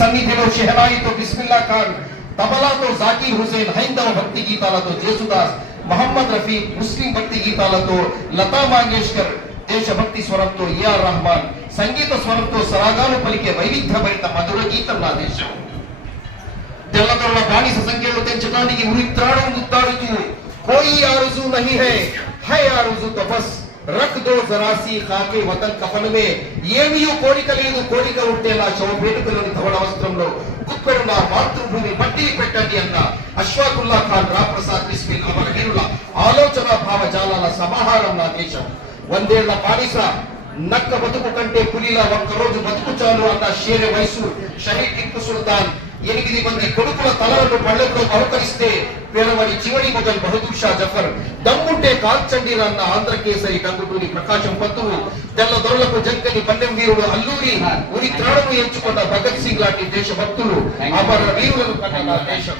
సన్నిధిలో షెహనాయితో బిస్మిల్లా ఖాన్ తబలాతో జాకీర్ హుసేన్ హైందవ భక్తి గీతాలతో జేసుదాస్ మహమ్మద్ రఫీ ముస్లిం భక్తి గీతాలతో లతా మంగేష్కర్ దేశభక్తి స్వరంతో ఏఆర్ రహమాన్ సంగీత స్వరంతో సరాగాలు పలికే వైవిధ్యభరిత మధుర గీతం నా దేశం తెల్లదొరల బానిస సంఖ్యలు తెంచడానికి ఉరిత్రాడం ముద్దాడుతూ కోయి ఆరుజు నహి హై హై ఆరుజు తో బస్ రక్ దో జరాసి కాకి వతన్ కఫనమే ఏమియూ కోరిక లేదు కోరిక ఉంటే నా శవపేటుకలోని ధవళ వస్త్రంలో కుక్కడు నా మాతృభూమి మట్టి పెట్టండి అన్న అశ్వాకుల్లా ఖాన్ రాప్రసాద్ బిస్మిల్ అమర వీరుల ఆలోచన భావజాలాల సమాహారం నా దేశం వందేళ్ళ బానిస నక్క బతుకు కంటే పులిలా ఒక్కరోజు బతుకు చాలు అన్న షేరే వయసు షహీద్ టిప్పు సుల్తాన్ ఎనిమిది మంది కొడుకుల తలలను పళ్ళెంలో బహుకరిస్తే పేరవడి చివరి మొదల్ బహదూర్ షా జఫర్. దమ్ముంటే కాల్చండి అన్న ఆంధ్రకేసరి గంగుటూరి ప్రకాశం పంతులు తెల్ల దొరలకు జంకని పల్లెం వీరుడు అల్లూరి. ఉరి త్రాణము ఎంచుకున్న భగత్ సింగ్ లాంటి దేశభక్తులు. అమర వీరులను కన్న దేశం.